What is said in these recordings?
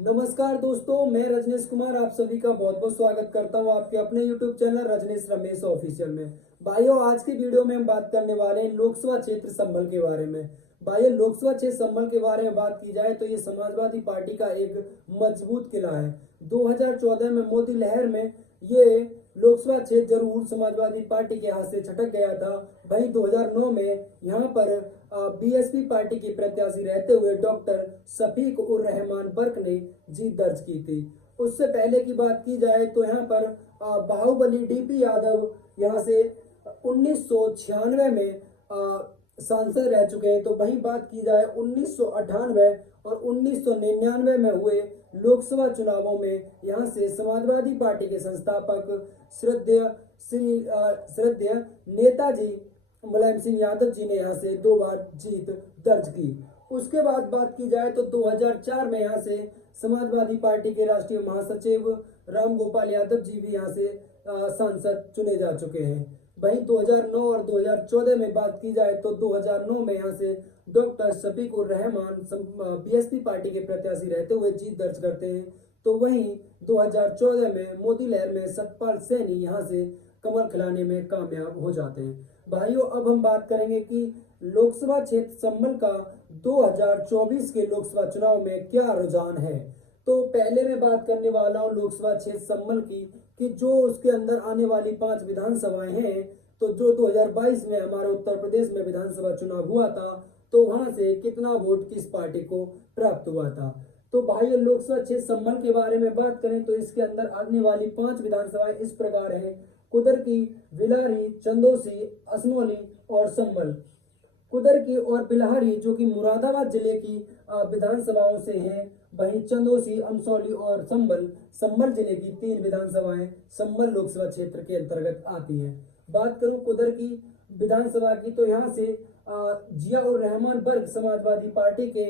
नमस्कार दोस्तों, मैं रजनीश कुमार आप सभी का बहुत बहुत स्वागत करता हूं आपके अपने YouTube channel Rajneesh Ramesh official में। भाइयों, आज की वीडियो में हम बात करने वाले हैं लोकसभा क्षेत्र संभल के बारे में। भाइयों, लोकसभा क्षेत्र संभल के बारे में बात की जाए तो ये समाजवादी पार्टी का एक मजबूत किला है। 2014 में मोदी लहर में ये लोकसभा क्षेत्र जरूर समाजवादी पार्टी के हाथ से छटक गया था। वहीं 2009 में यहाँ पर बीएसपी पार्टी की प्रत्याशी रहते हुए डॉक्टर शफीक उर रहमान बर्क ने जीत दर्ज की थी। उससे पहले की बात की जाए तो यहाँ पर बाहुबली डीपी यादव यहाँ से 1996 में सांसद रह चुके हैं। तो वहीं बात की जाए 1998 और 1999 में हुए लोकसभा चुनावों में यहाँ से समाजवादी पार्टी के संस्थापक श्रद्धेय नेताजी मुलायम सिंह यादव जी ने यहाँ से 2 बार जीत दर्ज की। उसके बाद बात की जाए तो 2004 में यहाँ से समाजवादी पार्टी के राष्ट्रीय महासचिव राम गोपाल यादव जी भी यहाँ से सांसद चुने जा चुके हैं। वहीं 2009 और 2014 में बात की जाए तो 2009 में यहाँ से डॉक्टर शफीक उर रहमान बीएसपी पार्टी के प्रत्याशी रहते हुए जीत दर्ज करते हैं। तो वहीं 2014 में मोदी लहर में सतपाल सैनी यहाँ से कमल खिलाने में कामयाब हो जाते हैं। भाइयों, अब हम बात करेंगे कि लोकसभा क्षेत्र संभल का 2024 के लोकसभा चुनाव में क्या रुझान है। तो पहले मैं बात करने वाला हूँ लोकसभा क्षेत्र संभल की कि जो उसके अंदर आने वाली 5 विधानसभाएं हैं। तो जो 2022 में हमारे उत्तर प्रदेश में विधानसभा चुनाव हुआ था तो वहां से कितना वोट किस पार्टी को प्राप्त हुआ था। तो भाइयों, लोकसभा क्षेत्र संभल के बारे में बात करें तो इसके अंदर आने वाली 5 विधानसभाएं इस प्रकार हैं: कुदरकी, बिलारी, चंदोसी, असमोली और संभल। कुदरकी और बिलारी जो कि मुरादाबाद जिले की विधानसभाओं से हैं। वहीं चंदोसी, अमसौली और संभल जिले की 3 विधानसभाएं संभल लोकसभा क्षेत्र के अंतर्गत आती हैं। बात करूं कुदरकी विधानसभा की तो यहाँ से जिया उर रहमान बर्क समाजवादी पार्टी के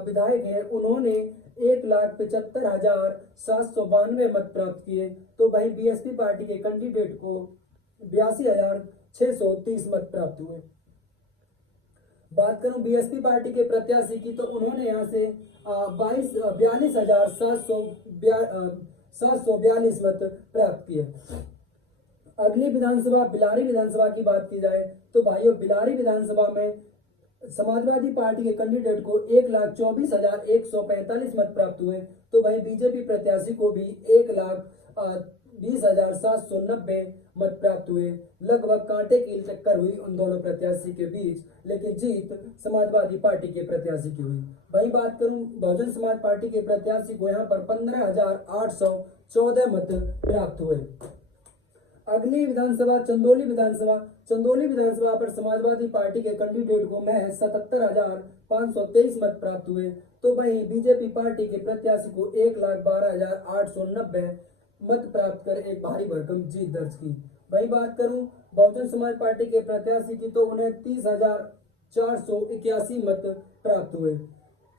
विधायक हैं। उन्होंने 1,75,792 मत प्राप्त किए। तो वहीं बीएसपी पार्टी के कैंडिडेट को 82,630 मत प्राप्त हुए। बात करूं बीएसपी पार्टी के प्रत्याशी की तो उन्होंने यहाँ से 42,742 मत प्राप्त किए। अगली विधानसभा बिलारी विधानसभा की बात की जाए तो भाइयों, बिलारी विधानसभा में समाजवादी पार्टी के कैंडिडेट को 1,24,145 मत प्राप्त हुए। तो वहीं बीजेपी प्रत्याशी को भी 1,20,790 मत प्राप्त हुए। लगभग कांटे की टक्कर हुई उन दोनों प्रत्याशी के बीच, लेकिन जीत समाजवादी पार्टी के प्रत्याशी की हुई। वहीं बात करूं बहुजन समाज पार्टी के प्रत्याशी को यहाँ पर 15,814 मत प्राप्त हुए। अगली विधानसभा चंदौली विधानसभा पर समाजवादी पार्टी के कैंडिडेट को महज 77,523 मत प्राप्त हुए। तो वहीं बीजेपी पार्टी के प्रत्याशी को 1,12,890 मत प्राप्त कर एक भारी भरकम जीत दर्ज की। वहीं बात करूं बहुजन समाज पार्टी के प्रत्याशी की तो उन्हें 30,481 मत प्राप्त हुए।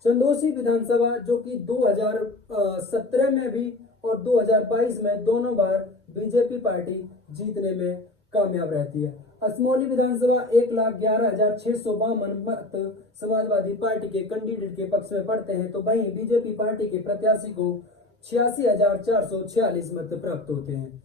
चंदोसी विधानसभा जो कि 2017 में भी और 2022 में दोनों बार बीजेपी पार्टी जीतने में कामयाब रहती है। असमौली विधानसभा 1,11,652 मत समाजवादी पार्टी के कैंडिडेट के पक्ष में पड़ते हैं। तो वहीं बीजेपी पार्टी के प्रत्याशी को 86,446 मत प्राप्त होते हैं।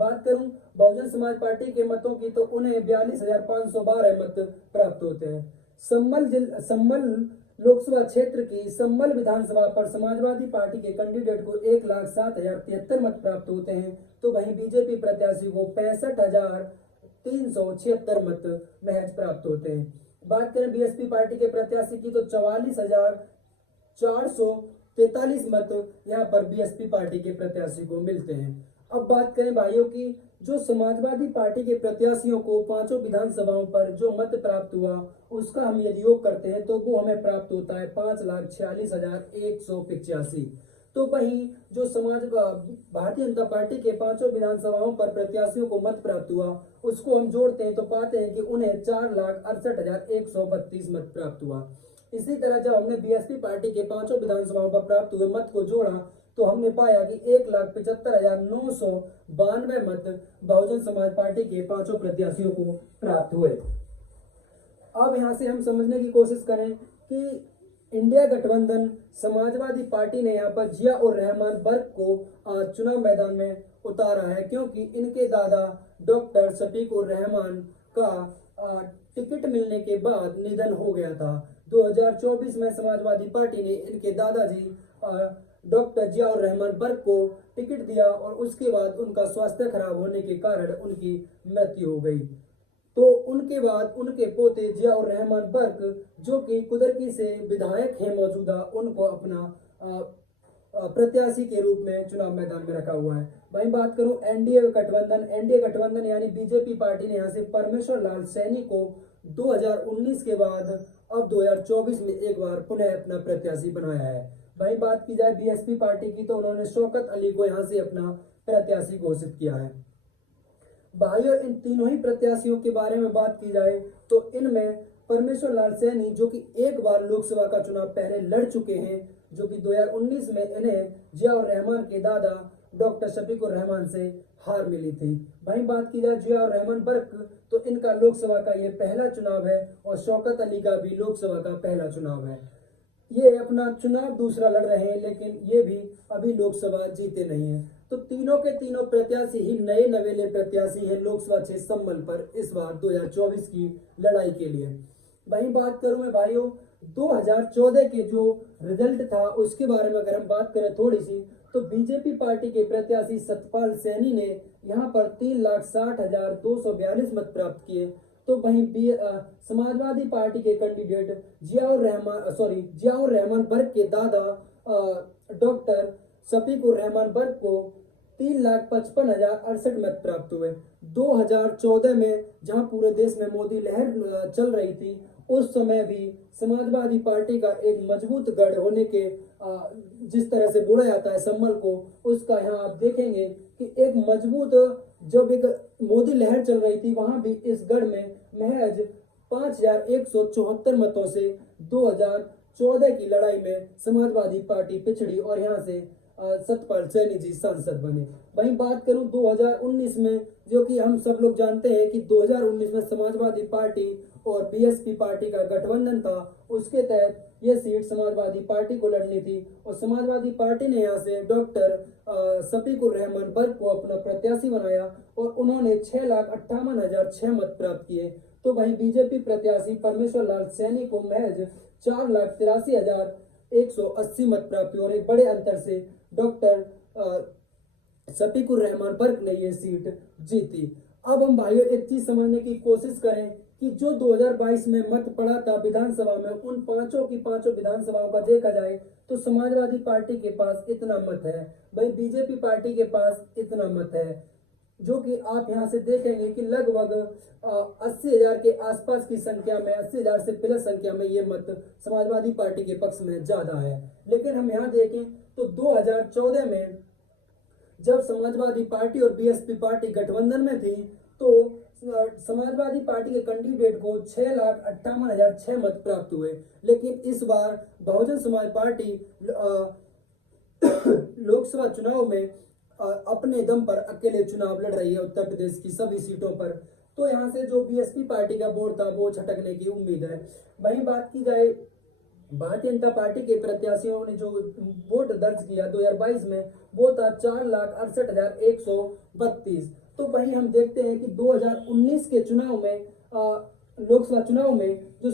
बात करूं बहुजन समाज पार्टी के मतों की तो उन्हें 42,512 मत प्राप्त होते हैं। संभल लोकसभा क्षेत्र की संभल विधानसभा पर समाजवादी पार्टी के कैंडिडेट को 1,07,073 मत प्राप्त होते हैं। तो वहीं बीजेपी प्रत्याशी को 65,376 मत महज प्राप्त होते हैं। बात करें बीएसपी पार्टी के प्रत्याशी की तो 44,443 मत यहाँ पर बीएसपी पार्टी के प्रत्याशी को मिलते हैं। अब बात करें भाइयों की जो समाजवादी पार्टी के प्रत्याशियों को 5 विधानसभाओं पर जो मत प्राप्त हुआ उसका हम यदि योग करते हैं तो वो हमें प्राप्त होता है 5,46,185। तो वहीं जो भारतीय जनता पार्टी के 5 विधानसभाओं पर प्रत्याशियों को मत प्राप्त हुआ उसको हम जोड़ते हैं तो पाते हैं कि उन्हें 4,68,132 मत प्राप्त हुआ। इसी तरह जब हमने बीएसपी पार्टी के 5 विधानसभाओं पर प्राप्त हुए मत को जोड़ा तो हमने पाया कि 1,75,992 मत बहुजन समाज पार्टी के 5 प्रत्याशियों को प्राप्त हुए। अब यहाँ से हम समझने की कोशिश करें कि इंडिया गठबंधन समाजवादी पार्टी ने यहाँ पर जिया उर रहमान बर्क को चुनाव मैदान में उतारा है, क्योंकि इनके दादा डॉक्टर शफीक उर रहमान का टिकट मिलने के बाद निधन हो गया था। 2024 में समाजवादी पार्टी ने इनके दादाजी डॉक्टर जिया उर रहमान बर्क को टिकट दिया और उसके बाद उनका स्वास्थ्य खराब होने के कारण उनकी मृत्यु हो गई। तो उनके बाद उनके पोते जिया उर रहमान बर्क, जो कि कुदरती से विधायक हैं मौजूदा, उनको अपना प्रत्याशी के रूप में चुनाव मैदान में रखा हुआ है। वहीं बात करूं एनडीए गठबंधन यानी बीजेपी पार्टी ने यहाँ से परमेश्वर लाल सैनी को 2019 के बाद अब 2024 में एक बार पुनः अपना प्रत्याशी बनाया है। वहीं बात की जाए बीएसपी पार्टी की, तो उन्होंने शौकत अली को यहाँ से अपना प्रत्याशी घोषित किया है। भाइयों, इन तीनों ही प्रत्याशियों के बारे में बात की जाए तो इनमें परमेश्वर लाल सैनी, जो कि एक बार लोकसभा का चुनाव पहले लड़ चुके हैं, जो कि 2019 में इन्हें जिया उर रहमान के दादा डॉक्टर शफीक उर रहमान से हार मिली थी। वहीं बात की जाए जिया उर रहमान बर्क, तो इनका लोकसभा का ये पहला चुनाव है और शौकत अली का भी लोकसभा का पहला चुनाव है। ये अपना चुनाव दूसरा लड़ रहे हैं, लेकिन ये भी अभी लोकसभा जीते नहीं है। तो तीनों के तीनों प्रत्याशी ही नए नवेले प्रत्याशी हैं लोकसभा क्षेत्र संबल पर इस बार 2024 की लड़ाई के लिए। वहीं बात करूं मैं भाइयों 2014 के जो रिजल्ट था उसके बारे में अगर हम बात करें थोड़ी सी, तो बीजेपी पार्टी के प्रत्याशी सतपाल सैनी ने यहाँ पर 3,60,242 मत प्राप्त किए। तो वहीं समाजवादी पार्टी के कैंडिडेट जिया उर रहमान बर्क के दादा डॉक्टर शफीक उर रहमान बर्क को 3,55,068 मत प्राप्त हुए। 2014 में जहां पूरे देश में मोदी लहर चल रही थी, उस समय भी समाजवादी पार्टी का एक मजबूत गढ़ होने के जिस तरह से बोला जाता है संबल को, उसका यहाँ आप देखेंगे कि एक मजबूत, जब एक मोदी लहर चल रही थी वहां भी इस गढ़ में महज 5,174 मतों से 2014 की लड़ाई में समाजवादी पार्टी पिछड़ी और यहाँ से सतपाल सैनी जी सांसद बने। वहीं बात करूं 2019 में, जो कि हम सब लोग जानते हैं कि 2019 में समाजवादी पार्टी और बीएसपी पार्टी का गठबंधन था, उसके तहत यह सीट समाजवादी पार्टी को लड़नी थी और समाजवादी पार्टी ने यहाँ से डॉक्टर शफीक उर रहमान बर्क को अपना प्रत्याशी बनाया और उन्होंने 6,58,006 मत प्राप्त किए। तो वहीं बीजेपी प्रत्याशी परमेश्वर लाल सैनी को महज 4,83,180 मत प्राप्त हुए और एक बड़े अंतर से डॉक्टर शफीक उर रहमान बर्क ने यह सीट जीती। अब हम भाइयों एक चीज समझने की कोशिश करें कि जो 2022 में मत पड़ा था विधानसभा में, उन पांचों की पांचों विधानसभाओं का देखा जाए तो समाजवादी पार्टी के पास इतना मत है, वही बीजेपी पार्टी के पास इतना मत है, जो कि आप यहां से देखेंगे कि लगभग 80,000 के आसपास की संख्या में, 80,000 से प्लस संख्या में ये मत समाजवादी पार्टी के पक्ष में ज्यादा है। लेकिन हम यहाँ देखें तो 2014 में जब समाजवादी पार्टी और बीएसपी पार्टी गठबंधन में थी, तो समाजवादी पार्टी के कैंडिडेट को 6,58,006 मत प्राप्त हुए। लेकिन इस बार बहुजन समाज पार्टी लोकसभा चुनाव में अपने दम पर अकेले चुनाव लड़ रही है उत्तर प्रदेश की सभी सीटों पर। तो यहाँ से जो बीएसपी पार्टी का वोट था वो छटकने की उम्मीद है। वहीं बात की जाए भारतीय जनता पार्टी के प्रत्याशियों ने जो वोट दर्ज किया 2022 में, वो था 4,68,132। तो वहीं हम देखते हैं कि 2019 के चुनाव में, लोकसभा चुनाव में जो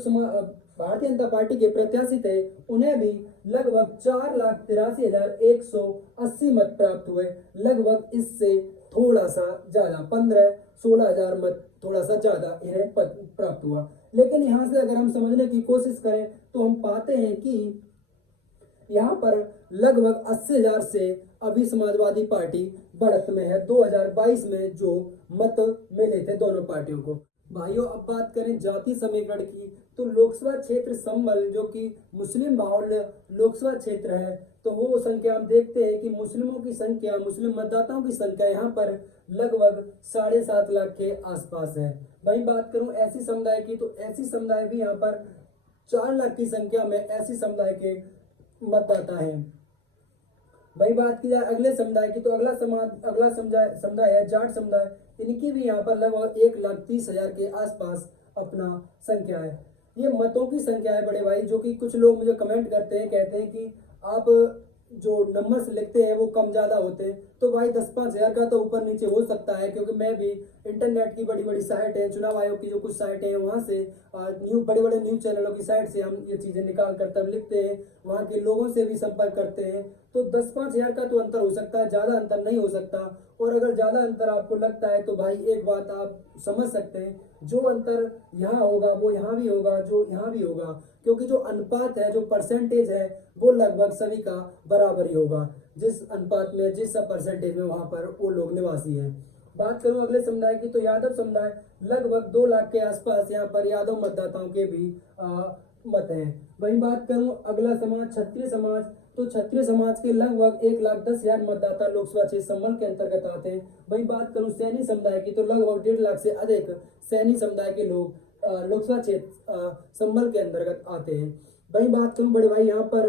भारतीय जनता पार्टी के प्रत्याशी थे उन्हें भी लगभग 4,83,180 मत प्राप्त हुए। लगभग इससे थोड़ा सा ज्यादा 15-16 मत थोड़ा सा ज्यादा इन्हें प्राप्त हुआ। लेकिन यहाँ से अगर हम समझने की कोशिश करें तो हम पाते हैं कि यहाँ पर लगभग 80,000 से अभी समाजवादी पार्टी बढ़त में है 2022 में जो मत मिले थे दोनों पार्टियों को। भाइयों, अब बात करें जाति समीकरण की, तो लोकसभा क्षेत्र संबल जो कि मुस्लिम बाहुल्य लोकसभा क्षेत्र है, तो वो संख्या हम देखते हैं कि मुस्लिमों की संख्या, मुस्लिम मतदाताओं की संख्या यहाँ पर लगभग 7.5 लाख के आसपास है। वहीं बात करूं ऐसी समुदाय की, तो ऐसी समुदाय भी यहाँ पर 4 लाख की संख्या में ऐसी समुदाय के मतदाता हैं। वही बात की जाए अगले समुदाय की, तो अगला समुदाय है जाट समुदाय। इनकी भी यहाँ पर लगभग 1,30,000 के आसपास अपना संख्या है। ये मतों की संख्या है बड़े भाई, जो कि कुछ लोग मुझे कमेंट करते हैं, कहते हैं कि आप जो नंबर्स लिखते हैं वो कम ज़्यादा होते हैं। तो भाई 10-5 हज़ार का तो ऊपर नीचे हो सकता है, क्योंकि मैं भी इंटरनेट की बड़ी बड़ी साइट है, चुनाव आयोग की जो कुछ साइट है वहाँ से बड़े बड़े न्यूज़ चैनलों की साइट से हम ये चीज़ें निकाल कर तब लिखते हैं, वहाँ के लोगों से भी संपर्क करते हैं। तो 10-5 हज़ार का तो अंतर हो सकता है, ज़्यादा अंतर नहीं हो सकता। और अगर ज़्यादा अंतर आपको लगता है तो भाई एक बात आप समझ सकते हैं, जो अंतर यहाँ होगा वो यहाँ भी होगा, जो यहाँ भी होगा, क्योंकि जो अनुपात है, जो परसेंटेज है, वो लगभग सभी का बराबर ही होगा, जिस अनुपात में, जिस सब परसेंटेज में वहाँ पर वो लोग निवासी हैं। बात करूँ अगले समुदाय की, तो यादव समुदाय लगभग 2 लाख के आसपास यहाँ पर यादव मतदाताओं के भी मत हैं। वहीं बात करूँ अगला समाज क्षत्रिय समाज, तो क्षत्रिय समाज के लगभग 1,10,000 मतदाता लोकसभा क्षेत्र संबल के अंतर्गत आते हैं। वहीं बात करूँ सैनी समुदाय की, तो लगभग 1.5 लाख से अधिक सैनी समुदाय के लोग लोकसभा क्षेत्र संबल के अंतर्गत आते हैं। वहीं बात करूँ बड़े भाई, यहाँ पर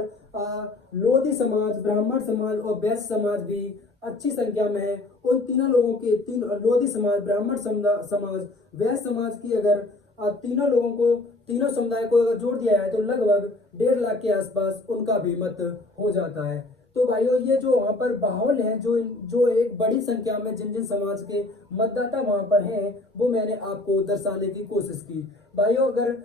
लोधी समाज, ब्राह्मण समाज और वैश्य समाज भी अच्छी संख्या में है। उन तीनों लोगों के, तीन लोधी समाज, ब्राह्मण समाज, वैश्य समाज की अगर तीनों लोगों को, तीनों समुदाय को अगर जोड़ दिया जाए तो लगभग 1.5 लाख के आसपास उनका भी मत हो जाता है। तो भाइयों ये जो वहाँ पर माहौल है, जो एक बड़ी संख्या में जिन जिन समाज के मतदाता वहाँ पर हैं, वो मैंने आपको दर्शाने की कोशिश की। भाइयों अगर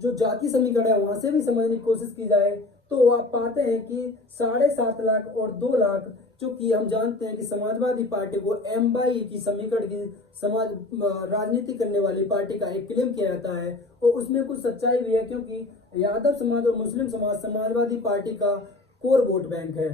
जो जाति समीकरण है वहाँ से भी समझने की कोशिश की जाए तो आप पाते हैं कि 7.5 लाख और 2 लाख, जो कि हम जानते हैं कि समाजवादी पार्टी को एम/ई की समीकरण की समाज राजनीति करने वाली पार्टी का एक क्लेम किया जाता है, और उसमें कुछ सच्चाई भी है, क्योंकि यादव समाज और मुस्लिम समाज समाजवादी पार्टी का कोर वोट बैंक है।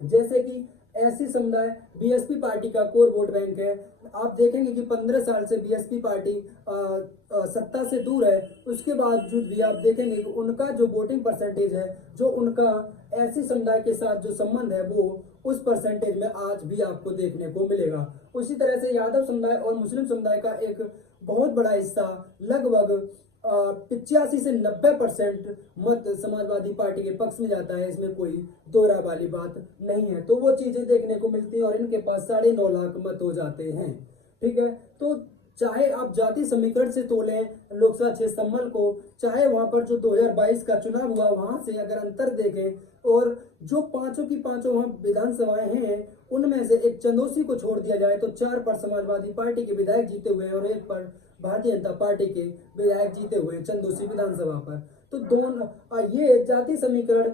जैसे कि एससी समुदाय बीएसपी पार्टी का कोर वोट बैंक है। आप देखेंगे कि 15 साल से बीएसपी पार्टी सत्ता से दूर है, उसके बावजूद भी आप देखेंगे कि उनका जो वोटिंग परसेंटेज है, जो उनका एससी समुदाय के साथ जो संबंध है, वो उस परसेंटेज में आज भी आपको देखने को मिलेगा। उसी तरह से यादव समुदाय और मुस्लिम समुदाय का एक बहुत बड़ा हिस्सा, लगभग 85 से 90% मत समाजवादी पार्टी के पक्ष में जाता है, इसमें कोई दोहरा वाली बात नहीं है। तो वो चीजें देखने को मिलती हैं, और इनके पास 9.5 लाख मत हो जाते हैं। ठीक है, तो चाहे आप जाति समीकरण से तोलें लोकसभा क्षेत्र संबल को, चाहे वहां पर जो 2022 का चुनाव हुआ वहां से अगर अंतर देखें, और जो पांचों की पांचों वहां विधानसभाएं हैं उनमें से एक चंदोसी को छोड़ दिया जाए तो 4 पर समाजवादी पार्टी के विधायक जीते हुए हैं और 1 पर भारतीय जनता पार्टी के विधायक जीते हुए चंदोसी विधानसभा पर। तो दोनों ये जाति समीकरण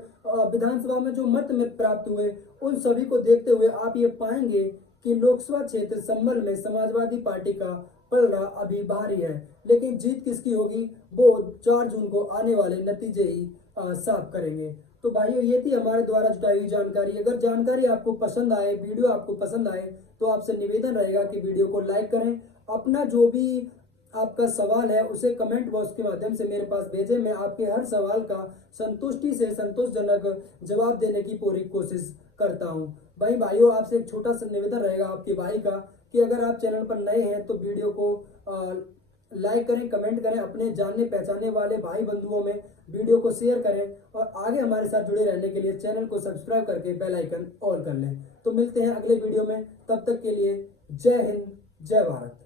विधानसभा में जो मत में प्राप्त हुए, उन सभी को देखते हुए आप ये पाएंगे कि लोकसभा क्षेत्र संबल में समाजवादी पार्टी का पलड़ा अभी भारी है, लेकिन जीत किसकी होगी वो 4 जून को आने वाले नतीजे ही साफ करेंगे। तो भाइयों ये थी हमारे द्वारा जुटाई हुई जानकारी। अगर जानकारी आपको पसंद आए, वीडियो आपको पसंद आए, तो आपसे निवेदन रहेगा कि वीडियो को लाइक करें। अपना जो भी आपका सवाल है उसे कमेंट बॉक्स के माध्यम से मेरे पास भेजें। मैं आपके हर सवाल का संतुष्टि से संतोषजनक जवाब देने की पूरी कोशिश करता हूं। भाइयों आपसे एक छोटा सा निवेदन रहेगा आपके भाई का, कि अगर आप चैनल पर नए हैं तो वीडियो को लाइक करें, कमेंट करें, अपने जानने पहचानने वाले भाई बंधुओं में वीडियो को शेयर करें, और आगे हमारे साथ जुड़े रहने के लिए चैनल को सब्सक्राइब करके बेल आइकन ऑल कर लें। तो मिलते हैं अगले वीडियो में, तब तक के लिए जय हिंद, जय भारत।